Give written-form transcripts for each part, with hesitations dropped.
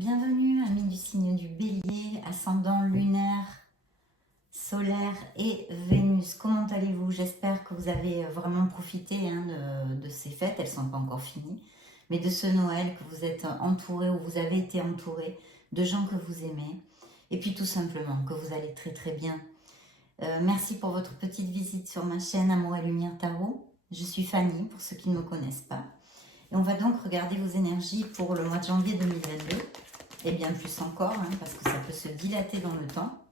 Bienvenue, amis du signe du Bélier, ascendant lunaire, solaire et Vénus. Comment allez-vous? J'espère que vous avez vraiment profité de ces fêtes, elles ne sont pas encore finies, mais de ce Noël, que vous êtes entouré ou vous avez été entouré de gens que vous aimez, et puis tout simplement que vous allez très très bien. Merci pour votre petite visite sur ma chaîne Amour et Lumière Tarot. Je suis Fanny, pour ceux qui ne me connaissent pas. Et on va donc regarder vos énergies pour le mois de janvier 2022. Et bien plus encore, parce que ça peut se dilater dans le temps.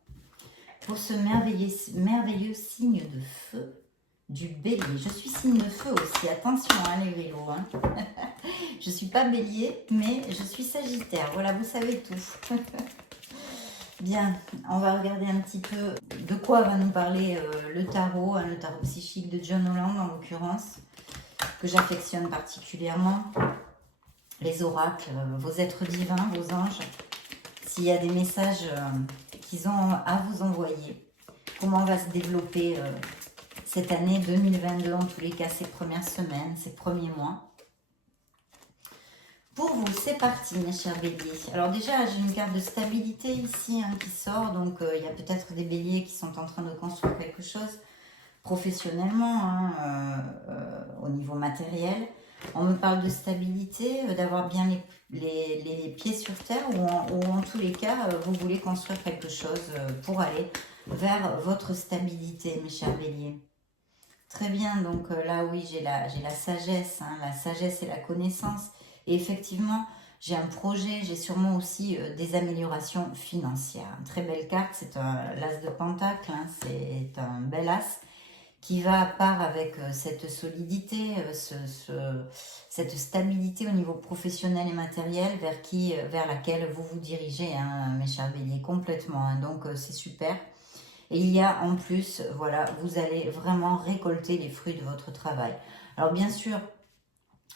Pour ce merveilleux signe de feu du Bélier. Je suis signe de feu aussi, attention les Vélos. Je ne suis pas Bélier, mais je suis Sagittaire. Voilà, vous savez tout. Bien, on va regarder un petit peu de quoi va nous parler le tarot psychique de John Holland en l'occurrence, que j'affectionne particulièrement. Les oracles, vos êtres divins, vos anges, s'il y a des messages qu'ils ont à vous envoyer, comment va se développer cette année 2022, en tous les cas ces premières semaines, ces premiers mois. Pour vous, c'est parti mes chers béliers. Alors déjà, j'ai une carte de stabilité ici qui sort, donc il y a peut-être des béliers qui sont en train de construire quelque chose professionnellement, au niveau matériel. On me parle de stabilité, d'avoir bien les pieds sur terre, ou en tous les cas, vous voulez construire quelque chose pour aller vers votre stabilité, mes chers béliers. Très bien, donc là, oui, j'ai la sagesse, la sagesse et la connaissance. Et effectivement, j'ai un projet, j'ai sûrement aussi des améliorations financières. Une très belle carte, c'est l'as de Pentacle, c'est un bel as qui va à part avec cette solidité, cette stabilité au niveau professionnel et matériel vers laquelle vous vous dirigez, mes chers béliers, complètement. Donc c'est super. Et il y a en plus, voilà, vous allez vraiment récolter les fruits de votre travail. Alors bien sûr,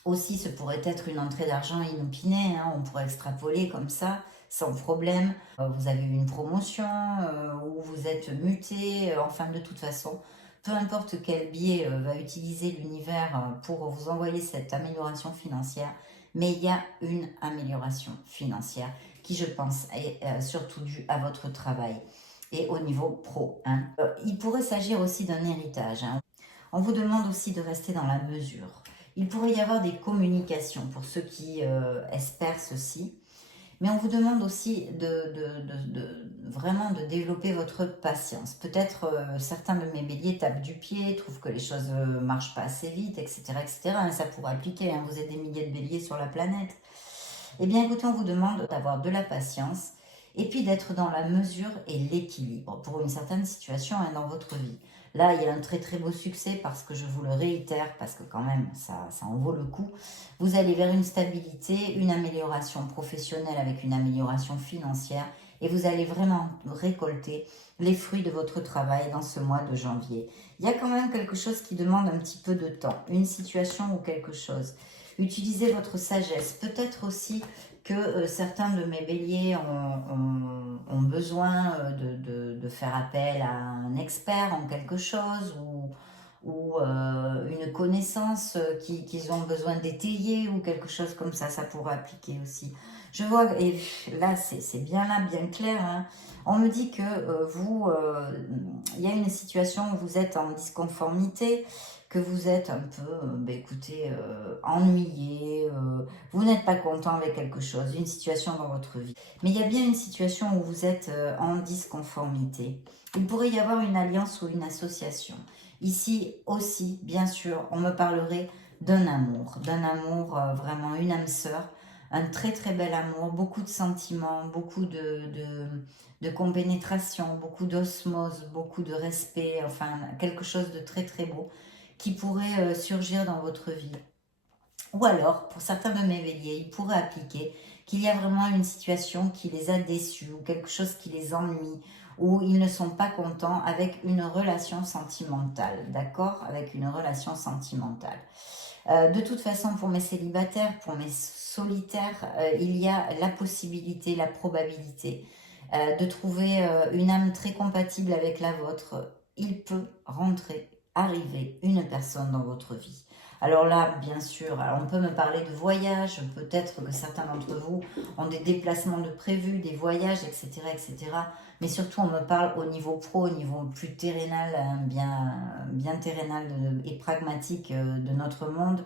aussi ce pourrait être une entrée d'argent inopinée, on pourrait extrapoler comme ça, sans problème. Vous avez eu une promotion, ou vous êtes muté, enfin de toute façon, peu importe quel biais va utiliser l'univers pour vous envoyer cette amélioration financière, mais il y a une amélioration financière qui, je pense, est surtout due à votre travail et au niveau pro. Il pourrait s'agir aussi d'un héritage. On vous demande aussi de rester dans la mesure. Il pourrait y avoir des communications pour ceux qui espèrent ceci. Mais on vous demande aussi vraiment de développer votre patience. Peut-être certains de mes béliers tapent du pied, trouvent que les choses ne marchent pas assez vite, etc. etc. Et ça pourrait appliquer, vous êtes des milliers de béliers sur la planète. Eh bien écoutez, on vous demande d'avoir de la patience et puis d'être dans la mesure et l'équilibre pour une certaine situation dans votre vie. Là, il y a un très très beau succès parce que je vous le réitère, parce que quand même, ça en vaut le coup. Vous allez vers une stabilité, une amélioration professionnelle avec une amélioration financière et vous allez vraiment récolter les fruits de votre travail dans ce mois de janvier. Il y a quand même quelque chose qui demande un petit peu de temps, une situation ou quelque chose. Utilisez votre sagesse. Peut-être aussi que certains de mes béliers ont besoin de faire appel à un expert en quelque chose ou une connaissance qu'ils ont besoin d'étayer ou quelque chose comme ça pourrait appliquer aussi. Je vois, et là c'est bien là, bien clair, on me dit que il y a une situation où vous êtes en disconformité, que vous êtes un peu, ennuyé, vous n'êtes pas content avec quelque chose, une situation dans votre vie. Mais il y a bien une situation où vous êtes en disconformité. Il pourrait y avoir une alliance ou une association. Ici aussi, bien sûr, on me parlerait d'un amour vraiment une âme sœur, un très très bel amour, beaucoup de sentiments, beaucoup de compénétration, beaucoup d'osmose, beaucoup de respect, enfin quelque chose de très très beau qui pourrait surgir dans votre vie. Ou alors, pour certains de mes béliers, il pourrait appliquer qu'il y a vraiment une situation qui les a déçus ou quelque chose qui les ennuie ou ils ne sont pas contents avec une relation sentimentale, d'accord? Avec une relation sentimentale. De toute façon, pour mes célibataires, pour mes solitaires, il y a la possibilité, la probabilité de trouver une âme très compatible avec la vôtre. Il peut arriver une personne dans votre vie. Alors là, bien sûr, alors on peut me parler de voyage, peut-être que certains d'entre vous ont des déplacements de prévus, des voyages, etc., etc. Mais surtout, on me parle au niveau pro, au niveau plus terrénal, hein, bien terrénal et pragmatique de notre monde,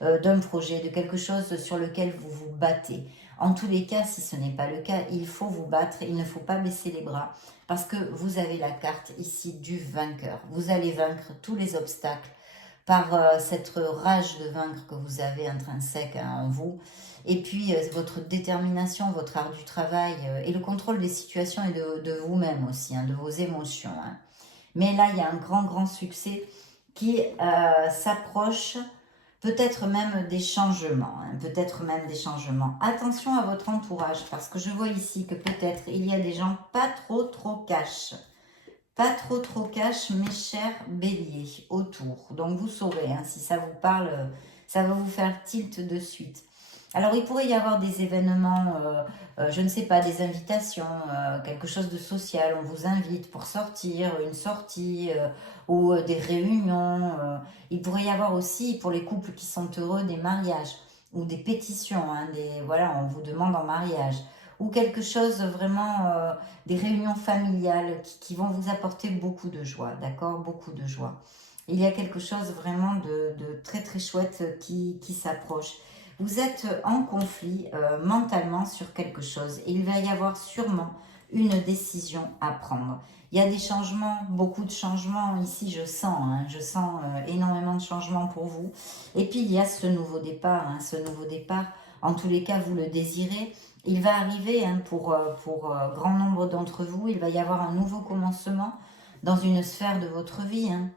d'un projet, de quelque chose sur lequel vous vous battez. En tous les cas, si ce n'est pas le cas, il faut vous battre, il ne faut pas baisser les bras, parce que vous avez la carte ici du vainqueur. Vous allez vaincre tous les obstacles par cette rage de vaincre que vous avez intrinsèque hein, en vous, et puis votre détermination, votre art du travail, et le contrôle des situations et de vous-même aussi, hein, de vos émotions. Hein. Mais là, il y a un grand, grand succès qui s'approche, peut-être même des changements, hein, peut-être même des changements. Attention à votre entourage, parce que je vois ici que peut-être il y a des gens pas trop cash. Pas trop cash, mes chers béliers, autour. Donc vous saurez, hein, si ça vous parle, ça va vous faire tilt de suite. Alors il pourrait y avoir des événements, je ne sais pas, des invitations, quelque chose de social, on vous invite pour sortir, une sortie, ou des réunions. Il pourrait y avoir aussi, pour les couples qui sont heureux, des mariages, ou des pétitions, hein, voilà, on vous demande en mariage, ou quelque chose vraiment, des réunions familiales qui vont vous apporter beaucoup de joie, d'accord? Beaucoup de joie. Il y a quelque chose vraiment de très chouette qui s'approche. Vous êtes en conflit mentalement sur quelque chose et il va y avoir sûrement une décision à prendre. Il y a des changements, beaucoup de changements ici, je sens, hein, je sens énormément de changements pour vous. Et puis il y a ce nouveau départ, hein, ce nouveau départ, en tous les cas vous le désirez. Il va arriver hein, pour grand nombre d'entre vous, il va y avoir un nouveau commencement dans une sphère de votre vie, hein,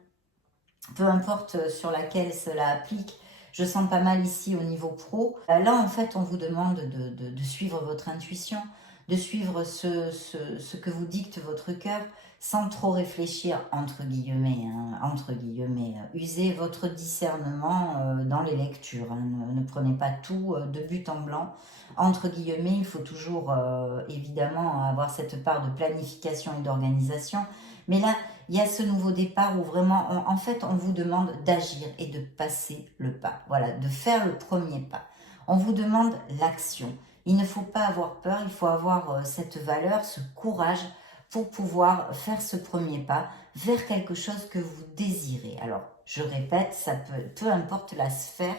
peu importe sur laquelle cela applique. Je sens pas mal ici au niveau pro. Là, en fait, on vous demande de suivre votre intuition, de suivre ce que vous dicte votre cœur, sans trop réfléchir, entre guillemets. Hein, entre guillemets. Usez votre discernement dans les lectures. Hein, ne prenez pas tout de but en blanc. Entre guillemets, il faut toujours, évidemment, avoir cette part de planification et d'organisation. Mais là, il y a ce nouveau départ où vraiment, en fait, on vous demande d'agir et de passer le pas. Voilà, de faire le premier pas. On vous demande l'action. Il ne faut pas avoir peur, il faut avoir cette valeur, ce courage pour pouvoir faire ce premier pas vers quelque chose que vous désirez. Alors, je répète, ça peu importe la sphère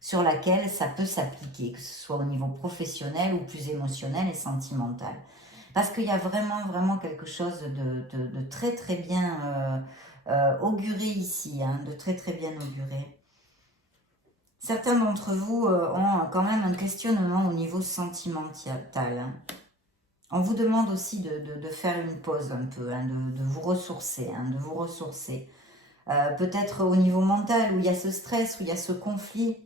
sur laquelle ça peut s'appliquer, que ce soit au niveau professionnel ou plus émotionnel et sentimental. Parce qu'il y a vraiment quelque chose de très bien auguré ici, hein, de très bien auguré. Certains d'entre vous ont quand même un questionnement au niveau sentimental. Hein. On vous demande aussi de faire une pause un peu, hein, de vous ressourcer, hein, de vous ressourcer. Peut-être au niveau mental où il y a ce stress, où il y a ce conflit,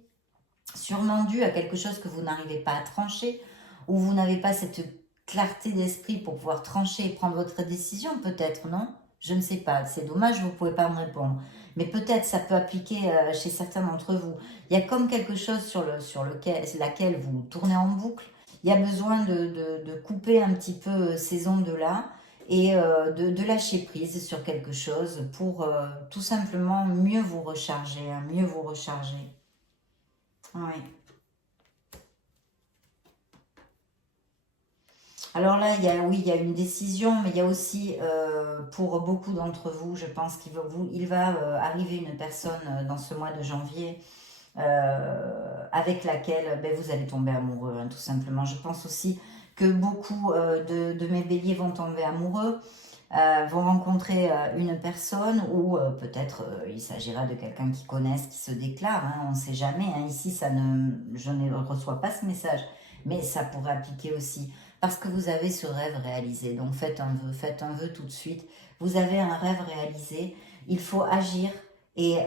sûrement dû à quelque chose que vous n'arrivez pas à trancher, où vous n'avez pas cette clarté d'esprit pour pouvoir trancher et prendre votre décision, peut-être, non? Je ne sais pas, c'est dommage, vous ne pouvez pas me répondre. Mais peut-être ça peut appliquer chez certains d'entre vous. Il y a comme quelque chose sur laquelle vous tournez en boucle. Il y a besoin de couper un petit peu ces ondes-là et de lâcher prise sur quelque chose pour tout simplement mieux vous recharger, hein, mieux vous recharger. Oui. Alors là, oui, il y a une décision, mais il y a aussi, pour beaucoup d'entre vous, je pense il va arriver une personne dans ce mois de janvier avec laquelle ben, vous allez tomber amoureux, hein, tout simplement. Je pense aussi que beaucoup de mes béliers vont tomber amoureux, vont rencontrer une personne ou peut-être il s'agira de quelqu'un qu'ils connaissent, qui se déclare, hein, on ne sait jamais. Hein, ici, je ne reçois pas ce message, mais ça pourrait appliquer aussi. Parce que vous avez ce rêve réalisé. Donc faites un vœu tout de suite. Vous avez un rêve réalisé. Il faut agir et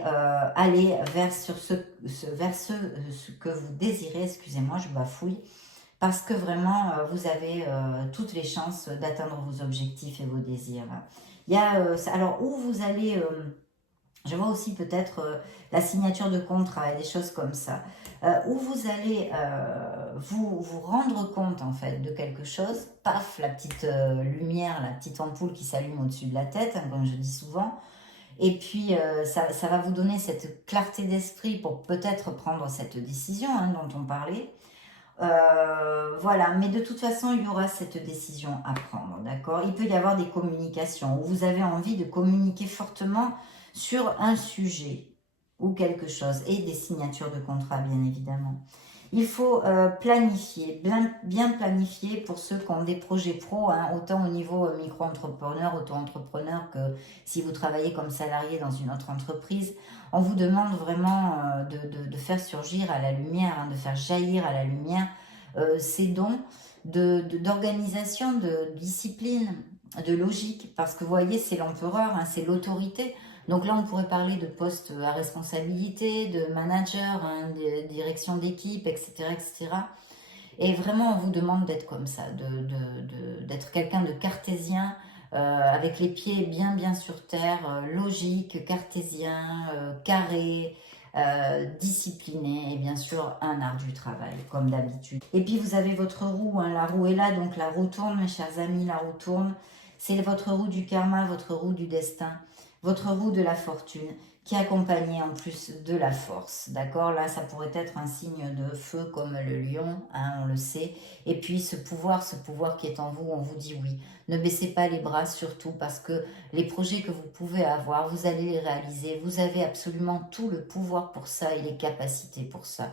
aller vers ce que vous désirez. Excusez-moi, je bafouille. Parce que vraiment, vous avez toutes les chances d'atteindre vos objectifs et vos désirs. Il y a, alors, où vous allez... je vois aussi peut-être la signature de contrat et des choses comme ça. Où vous allez vous rendre compte en fait de quelque chose. Paf, la petite lumière, la petite ampoule qui s'allume au-dessus de la tête, hein, comme je dis souvent. Et puis, ça va vous donner cette clarté d'esprit pour peut-être prendre cette décision hein, dont on parlait. Voilà, mais de toute façon, il y aura cette décision à prendre, d'accord? Il peut y avoir des communications où vous avez envie de communiquer fortement sur un sujet ou quelque chose, et des signatures de contrat, bien évidemment. Il faut planifier, bien planifier pour ceux qui ont des projets pro, hein, autant au niveau micro-entrepreneur, auto-entrepreneur, que si vous travaillez comme salarié dans une autre entreprise. On vous demande vraiment de faire surgir à la lumière, hein, de faire jaillir à la lumière ces dons d'organisation, de discipline, de logique, parce que vous voyez, c'est l'empereur, hein, c'est l'autorité. Donc là, on pourrait parler de postes à responsabilité, de manager, hein, de direction d'équipe, etc., etc. Et vraiment, on vous demande d'être comme ça, d'être quelqu'un de cartésien, avec les pieds bien sur terre, logique, cartésien, carré, discipliné, et bien sûr un art du travail, comme d'habitude. Et puis vous avez votre roue, hein, la roue est là, donc la roue tourne, mes chers amis, la roue tourne. C'est votre roue du karma, votre roue du destin, votre roue de la fortune, qui est accompagnée en plus de la force, d'accord? Là, ça pourrait être un signe de feu comme le lion, hein, on le sait. Et puis ce pouvoir qui est en vous, on vous dit oui. Ne baissez pas les bras surtout, parce que les projets que vous pouvez avoir, vous allez les réaliser. Vous avez absolument tout le pouvoir pour ça et les capacités pour ça.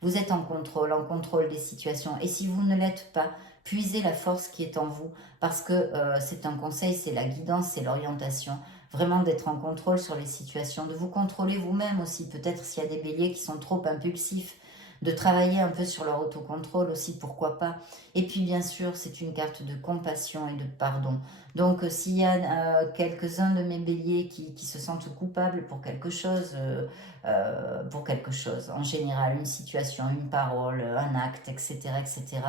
Vous êtes en contrôle des situations. Et si vous ne l'êtes pas, puisez la force qui est en vous, parce que c'est un conseil, c'est la guidance, c'est l'orientation. Vraiment d'être en contrôle sur les situations, de vous contrôler vous-même aussi, peut-être s'il y a des béliers qui sont trop impulsifs, de travailler un peu sur leur autocontrôle aussi, pourquoi pas. Et puis bien sûr, c'est une carte de compassion et de pardon. Donc s'il y a quelques-uns de mes béliers qui se sentent coupables pour quelque chose, en général, une situation, une parole, un acte, etc., etc.,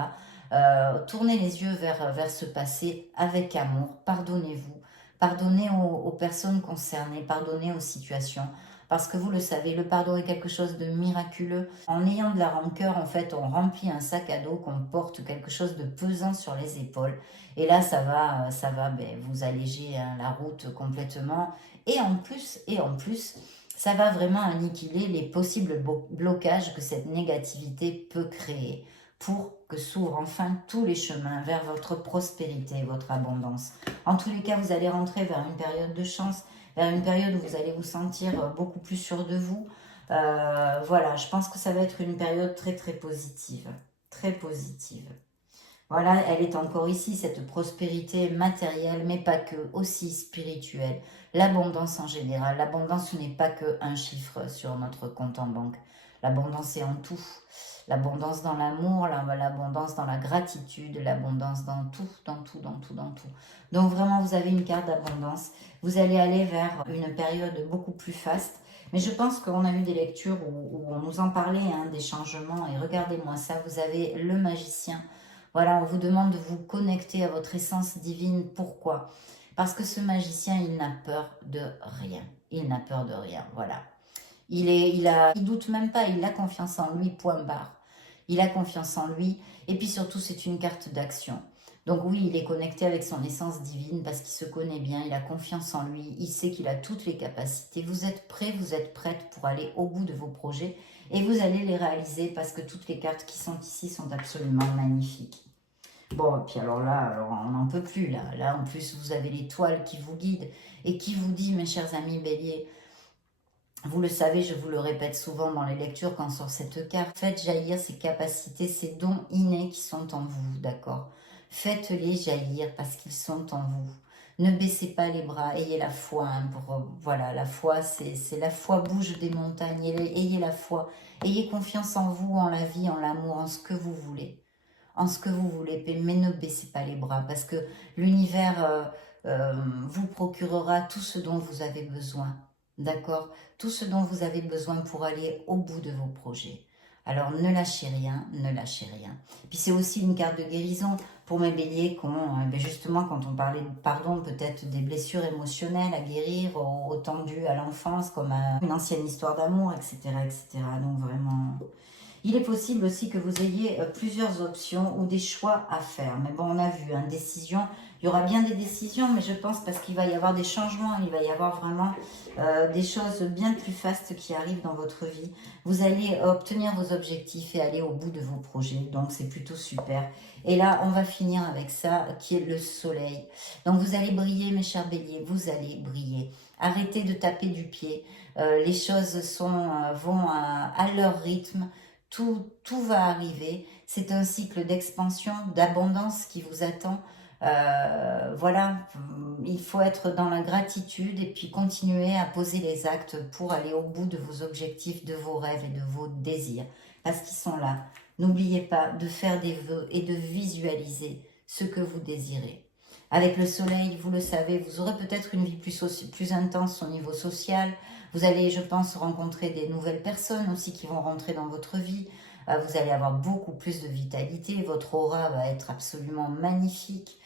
tournez les yeux vers ce passé avec amour, pardonnez-vous. Pardonnez aux personnes concernées, pardonnez aux situations. Parce que vous le savez, le pardon est quelque chose de miraculeux. En ayant de la rancœur, en fait, on remplit un sac à dos, qu'on porte quelque chose de pesant sur les épaules. Et là, ça va vous alléger hein, la route complètement. Et en plus, ça va vraiment annihiler les possibles blocages que cette négativité peut créer, pour que s'ouvrent enfin tous les chemins vers votre prospérité et votre abondance. En tous les cas, vous allez rentrer vers une période de chance, vers une période où vous allez vous sentir beaucoup plus sûr de vous. Voilà, je pense que ça va être une période très positive. Très positive. Voilà, elle est encore ici, cette prospérité matérielle, mais pas que, aussi spirituelle. L'abondance en général. L'abondance, ce n'est pas que un chiffre sur notre compte en banque. L'abondance est en tout. L'abondance dans l'amour, l'abondance dans la gratitude, l'abondance dans tout. Donc vraiment, vous avez une carte d'abondance. Vous allez aller vers une période beaucoup plus faste. Mais je pense qu'on a eu des lectures où on nous en parlait, hein, des changements. Et regardez-moi ça, vous avez le magicien. Voilà, on vous demande de vous connecter à votre essence divine. Pourquoi? Parce que ce magicien, il n'a peur de rien. Il n'a peur de rien, voilà. Il doute même pas, il a confiance en lui, point barre. Il a confiance en lui. Et puis surtout, c'est une carte d'action. Donc oui, il est connecté avec son essence divine parce qu'il se connaît bien, il a confiance en lui, il sait qu'il a toutes les capacités. Vous êtes prêts, vous êtes prête pour aller au bout de vos projets et vous allez les réaliser parce que toutes les cartes qui sont ici sont absolument magnifiques. Bon, et puis alors là, on n'en peut plus là. Là, en plus, vous avez l'étoile qui vous guide et qui vous dit, mes chers amis béliers, vous le savez, je vous le répète souvent dans les lectures quand sur cette carte, faites jaillir ces capacités, ces dons innés qui sont en vous, d'accord? Faites-les jaillir parce qu'ils sont en vous. Ne baissez pas les bras, ayez la foi. Hein, voilà, la foi, c'est la foi bouge des montagnes. Ayez la foi, ayez confiance en vous, en la vie, en l'amour, en ce que vous voulez. En ce que vous voulez, mais ne baissez pas les bras parce que l'univers vous procurera tout ce dont vous avez besoin. D'accord? Tout ce dont vous avez besoin pour aller au bout de vos projets. Alors ne lâchez rien, ne lâchez rien. Puis c'est aussi une carte de guérison pour mes béliers qui ont, justement quand on parlait de pardon, peut-être des blessures émotionnelles à guérir, autant dues à l'enfance comme à une ancienne histoire d'amour, etc., etc. Donc vraiment... Il est possible aussi que vous ayez plusieurs options ou des choix à faire. Mais bon, on a vu, hein, décision, il Il y aura bien des décisions, mais je pense parce qu'il va y avoir des changements, il va y avoir vraiment des choses bien plus fastes qui arrivent dans votre vie. Vous allez obtenir vos objectifs et aller au bout de vos projets, donc c'est plutôt super. Et là, on va finir avec ça, qui est le soleil. Donc vous allez briller, mes chers béliers, vous allez briller. Arrêtez de taper du pied. Les choses vont à leur rythme. Tout va arriver. C'est un cycle d'expansion, d'abondance qui vous attend. Voilà, il faut être dans la gratitude et puis continuer à poser les actes pour aller au bout de vos objectifs, de vos rêves et de vos désirs. Parce qu'ils sont là. N'oubliez pas de faire des vœux et de visualiser ce que vous désirez. Avec le soleil, vous le savez, vous aurez peut-être une vie plus intense au niveau social. Vous allez, je pense, rencontrer des nouvelles personnes aussi qui vont rentrer dans votre vie. Vous allez avoir beaucoup plus de vitalité. Votre aura va être absolument magnifique.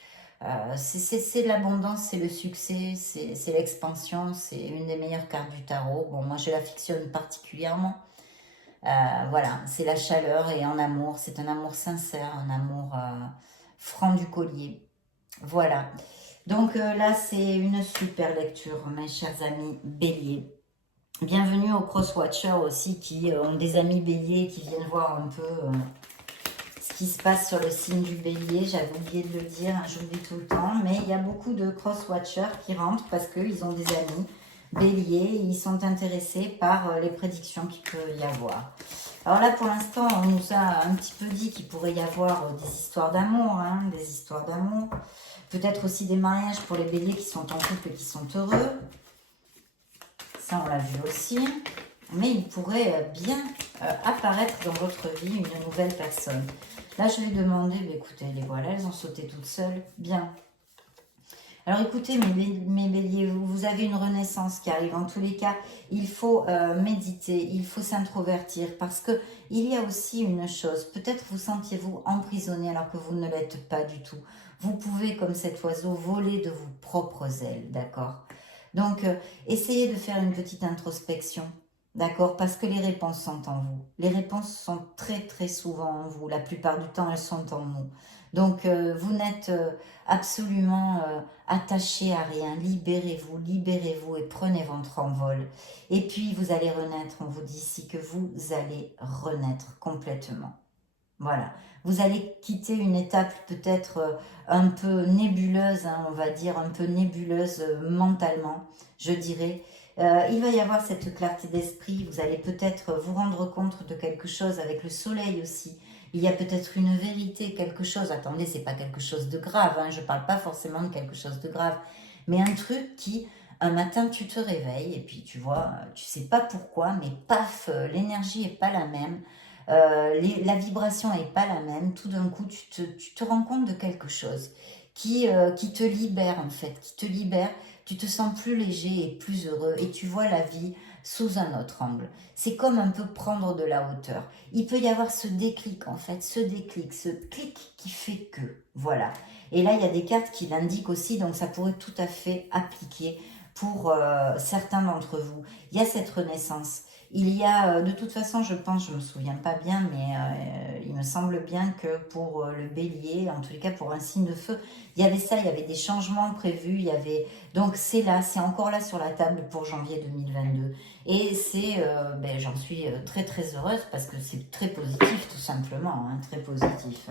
C'est l'abondance, c'est le succès, c'est l'expansion. C'est une des meilleures cartes du tarot. Bon, moi, je l'affectionne particulièrement. Voilà, c'est la chaleur et en amour. C'est un amour sincère, un amour franc du collier. Voilà. Donc là, c'est une super lecture, mes chers amis béliers. Bienvenue aux Crosswatchers aussi qui ont des amis béliers qui viennent voir un peu ce qui se passe sur le signe du bélier. J'avais oublié de le dire, hein, j'oublie tout le temps. Mais il y a beaucoup de Crosswatchers qui rentrent parce qu'ils ont des amis béliers et ils sont intéressés par les prédictions qu'il peut y avoir. Alors là, pour l'instant, on nous a un petit peu dit qu'il pourrait y avoir des histoires d'amour, hein, des histoires d'amour. Peut-être aussi des mariages pour les béliers qui sont en couple et qui sont heureux. Ça, on l'a vu aussi. Mais il pourrait bien apparaître dans votre vie une nouvelle personne. Là, je vais demander, bah, écoutez, les voilà, elles ont sauté toutes seules. Bien. Alors écoutez, mes béliers, vous avez une renaissance qui arrive. En tous les cas, il faut méditer, il faut s'introvertir parce que il y a aussi une chose. Peut-être vous sentiez-vous emprisonné alors que vous ne l'êtes pas du tout. Vous pouvez, comme cet oiseau, voler de vos propres ailes, d'accord? Donc, essayez de faire une petite introspection, d'accord? Parce que les réponses sont en vous. Les réponses sont très, très souvent en vous. La plupart du temps, elles sont en nous. Donc, vous n'êtes absolument attaché à rien. Libérez-vous et prenez votre envol. Et puis, vous allez renaître. On vous dit ici que vous allez renaître complètement. Voilà. Vous allez quitter une étape peut-être un peu nébuleuse, hein, on va dire, un peu nébuleuse mentalement, je dirais. Il va y avoir cette clarté d'esprit. Vous allez peut-être vous rendre compte de quelque chose avec le soleil aussi. Il y a peut-être une vérité, quelque chose. Attendez, c'est pas quelque chose de grave. Hein, je parle pas forcément de quelque chose de grave. Mais un truc qui, un matin, tu te réveilles et puis tu vois, tu sais pas pourquoi, mais paf, l'énergie est pas la même. La vibration n'est pas la même. Tout d'un coup, tu te rends compte de quelque chose qui te libère en fait, qui te libère. Tu te sens plus léger et plus heureux et tu vois la vie sous un autre angle. C'est comme un peu prendre de la hauteur. Il peut y avoir ce déclic en fait, ce clic qui fait que, voilà. Et là, il y a des cartes qui l'indiquent aussi, donc ça pourrait tout à fait appliquer pour certains d'entre vous. Il y a cette renaissance. Il y a, de toute façon, je pense, je ne me souviens pas bien, mais il me semble bien que pour le bélier, en tous les cas pour un signe de feu, il y avait ça, il y avait des changements prévus, il y avait... Donc c'est là, c'est encore là sur la table pour janvier 2022. Et c'est, j'en suis très très heureuse parce que c'est très positif tout simplement, hein, très positif.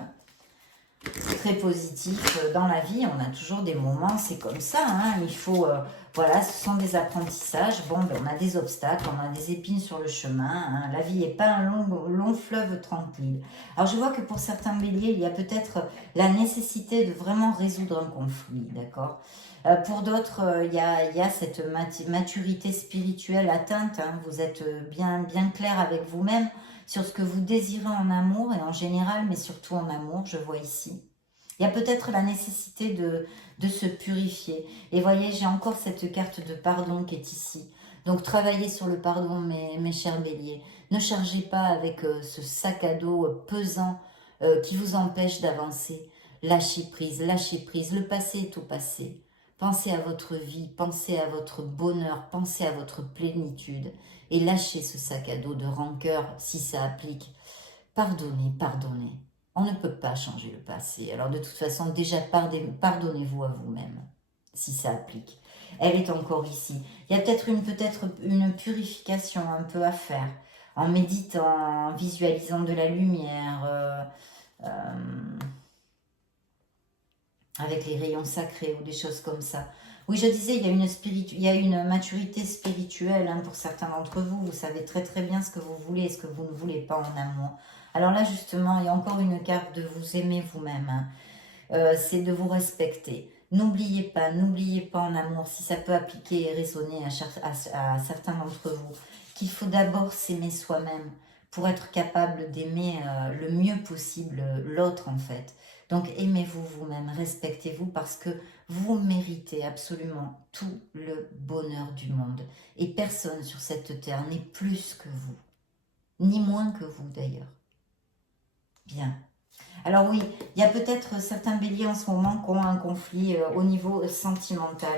Très positif dans la vie, on a toujours des moments, c'est comme ça, hein, il faut, voilà, ce sont des apprentissages, bon, on a des obstacles, on a des épines sur le chemin, hein, la vie n'est pas un long fleuve tranquille. Alors je vois que pour certains béliers, il y a peut-être la nécessité de vraiment résoudre un conflit, d'accord? Pour d'autres, il y a cette maturité spirituelle atteinte, hein, vous êtes bien clair avec vous-même, sur ce que vous désirez en amour et en général, mais surtout en amour, je vois ici. Il y a peut-être la nécessité de se purifier. Et voyez, j'ai encore cette carte de pardon qui est ici. Donc travaillez sur le pardon, mes chers béliers. Ne chargez pas avec ce sac à dos pesant qui vous empêche d'avancer. Lâchez prise, lâchez prise. Le passé est au passé. Pensez à votre vie, pensez à votre bonheur, pensez à votre plénitude. Et lâchez ce sac à dos de rancœur si ça applique. Pardonnez, pardonnez. On ne peut pas changer le passé. Alors de toute façon, déjà, pardonnez-vous à vous-même, si ça applique. Elle est encore ici. Il y a peut-être une purification un peu à faire, en méditant, en visualisant de la lumière, avec les rayons sacrés ou des choses comme ça. Oui, je disais, il y a une maturité spirituelle pour certains d'entre vous. Vous savez très très bien ce que vous voulez et ce que vous ne voulez pas en amour. Alors là, justement, il y a encore une carte de vous aimer vous-même. C'est de vous respecter. N'oubliez pas en amour, si ça peut appliquer et résonner à certains d'entre vous, qu'il faut d'abord s'aimer soi-même pour être capable d'aimer le mieux possible l'autre en fait. Donc aimez-vous vous-même, respectez-vous parce que vous méritez absolument tout le bonheur du monde. Et personne sur cette terre n'est plus que vous, ni moins que vous d'ailleurs. Bien. Alors oui, il y a peut-être certains béliers en ce moment qui ont un conflit au niveau sentimental.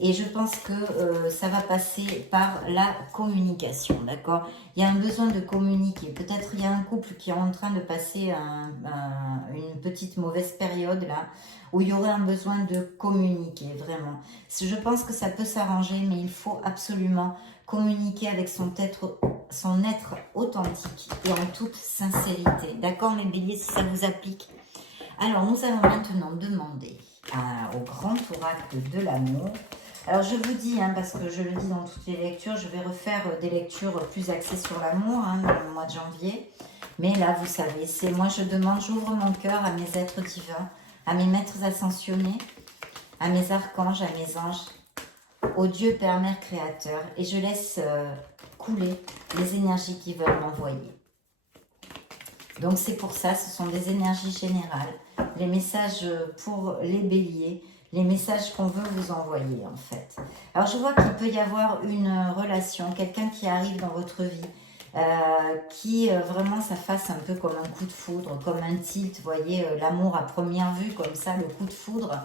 Et je pense que ça va passer par la communication, d'accord? Il y a un besoin de communiquer. Peut-être il y a un couple qui est en train de passer une petite mauvaise période là, où il y aurait un besoin de communiquer, vraiment. Je pense que ça peut s'arranger, mais il faut absolument communiquer avec son être authentique et en toute sincérité. D'accord, mes béliers, si ça vous applique. Alors, nous allons maintenant demander au grand oracle de l'amour. Alors, je vous dis, parce que je le dis dans toutes les lectures, je vais refaire des lectures plus axées sur l'amour dans le mois de janvier. Mais là, vous savez, c'est moi, j'ouvre mon cœur à mes êtres divins, à mes maîtres ascensionnés, à mes archanges, à mes anges, au Dieu Père Mère Créateur, et je laisse couler les énergies qui veulent m'envoyer. Donc c'est pour ça, ce sont des énergies générales, les messages pour les béliers, les messages qu'on veut vous envoyer en fait. Alors je vois qu'il peut y avoir une relation, quelqu'un qui arrive dans votre vie, qui vraiment ça fasse un peu comme un coup de foudre, comme un tilt, vous voyez, l'amour à première vue, comme ça, le coup de foudre,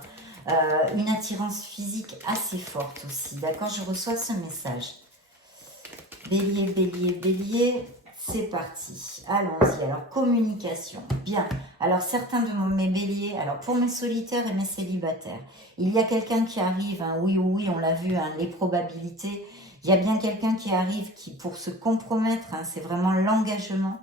une attirance physique assez forte aussi, d'accord? Je reçois ce message. Bélier, bélier, bélier, c'est parti. Allons-y. Alors, communication. Bien. Alors, certains de mes béliers, alors pour mes solitaires et mes célibataires, il y a quelqu'un qui arrive, oui, oui, on l'a vu, les probabilités. Il y a bien quelqu'un qui arrive qui, pour se compromettre, c'est vraiment l'engagement.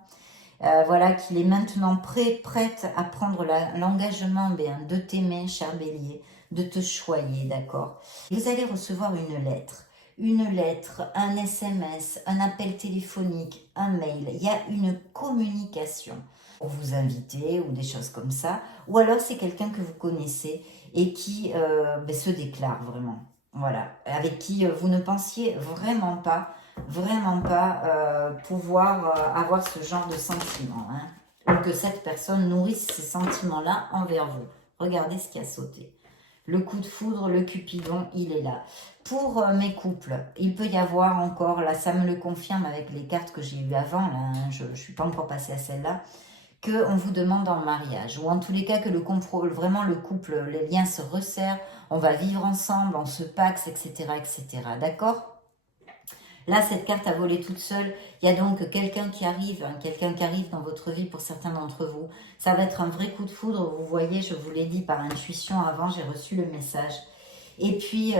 Voilà, qu'il est maintenant prête à prendre l'engagement de t'aimer, cher bélier, de te choyer, d'accord? Vous allez recevoir une lettre, un SMS, un appel téléphonique, un mail. Il y a une communication pour vous inviter ou des choses comme ça. Ou alors c'est quelqu'un que vous connaissez et qui se déclare vraiment. Voilà, avec qui vous ne pensiez vraiment pas pouvoir avoir ce genre de sentiments. Ou que cette personne nourrisse ces sentiments-là envers vous. Regardez ce qui a sauté. Le coup de foudre, le Cupidon, il est là. Pour mes couples, il peut y avoir encore, là ça me le confirme avec les cartes que j'ai eues avant, là, je ne suis pas encore passée à celle-là, qu'on vous demande en mariage. Ou en tous les cas que vraiment le couple, les liens se resserrent, on va vivre ensemble, on se paxe, etc. etc. D'accord ? Là, cette carte a volé toute seule. Il y a donc quelqu'un qui arrive dans votre vie pour certains d'entre vous. Ça va être un vrai coup de foudre. Vous voyez, je vous l'ai dit par intuition avant, j'ai reçu le message. Et puis,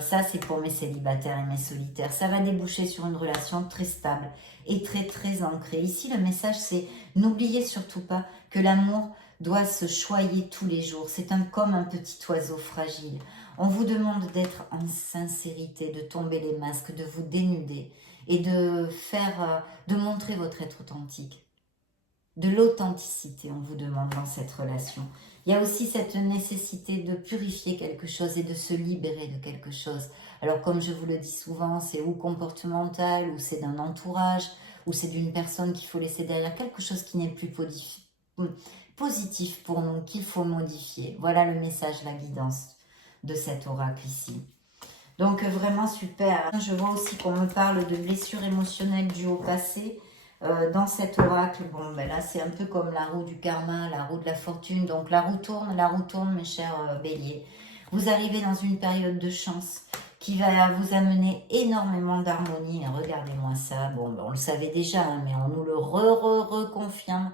ça, c'est pour mes célibataires et mes solitaires. Ça va déboucher sur une relation très stable et très, très ancrée. Ici, le message, c'est n'oubliez surtout pas que l'amour doit se choyer tous les jours. C'est comme un petit oiseau fragile. On vous demande d'être en sincérité, de tomber les masques, de vous dénuder et de montrer votre être authentique. De l'authenticité, on vous demande dans cette relation. Il y a aussi cette nécessité de purifier quelque chose et de se libérer de quelque chose. Alors comme je vous le dis souvent, c'est ou comportemental, ou c'est d'un entourage, ou c'est d'une personne qu'il faut laisser derrière, quelque chose qui n'est plus positif pour nous, qu'il faut modifier. Voilà le message, la guidance de cet oracle ici. Donc vraiment super. Je vois aussi qu'on me parle de blessures émotionnelles dues au passé. Dans cet oracle, bon ben là c'est un peu comme la roue du karma, la roue de la fortune. Donc la roue tourne mes chers béliers. Vous arrivez dans une période de chance qui va vous amener énormément d'harmonie. Regardez-moi ça. Bon, ben, on le savait déjà, mais on nous le reconfirme.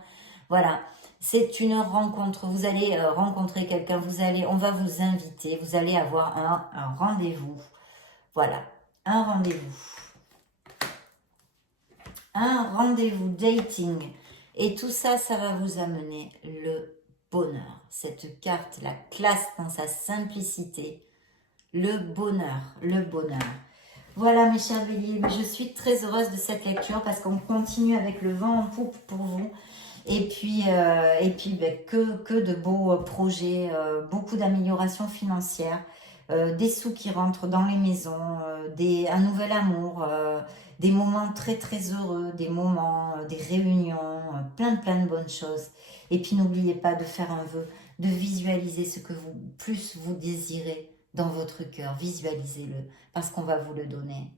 Voilà. C'est une rencontre. Vous allez rencontrer quelqu'un, on va vous inviter, vous allez avoir un rendez-vous. Voilà, un rendez-vous. Un rendez-vous dating. Et tout ça, ça va vous amener le bonheur. Cette carte, la classe dans sa simplicité. Le bonheur, le bonheur. Voilà mes chers béliers, je suis très heureuse de cette lecture parce qu'on continue avec le vent en poupe pour vous. Et puis ben, que de beaux projets, beaucoup d'améliorations financières, des sous qui rentrent dans les maisons, un nouvel amour, des moments très très heureux, des moments, des réunions, plein de bonnes choses. Et puis n'oubliez pas de faire un vœu, de visualiser ce que vous désirez dans votre cœur. Visualisez-le parce qu'on va vous le donner.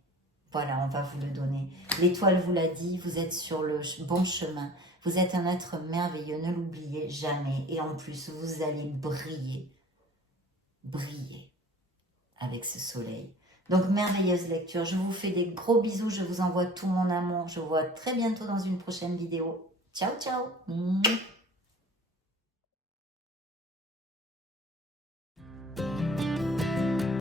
Voilà, on va vous le donner. L'étoile vous l'a dit, vous êtes sur le bon chemin. Vous êtes un être merveilleux, ne l'oubliez jamais. Et en plus, vous allez briller. Briller avec ce soleil. Donc, merveilleuse lecture. Je vous fais des gros bisous. Je vous envoie tout mon amour. Je vous vois très bientôt dans une prochaine vidéo. Ciao, ciao.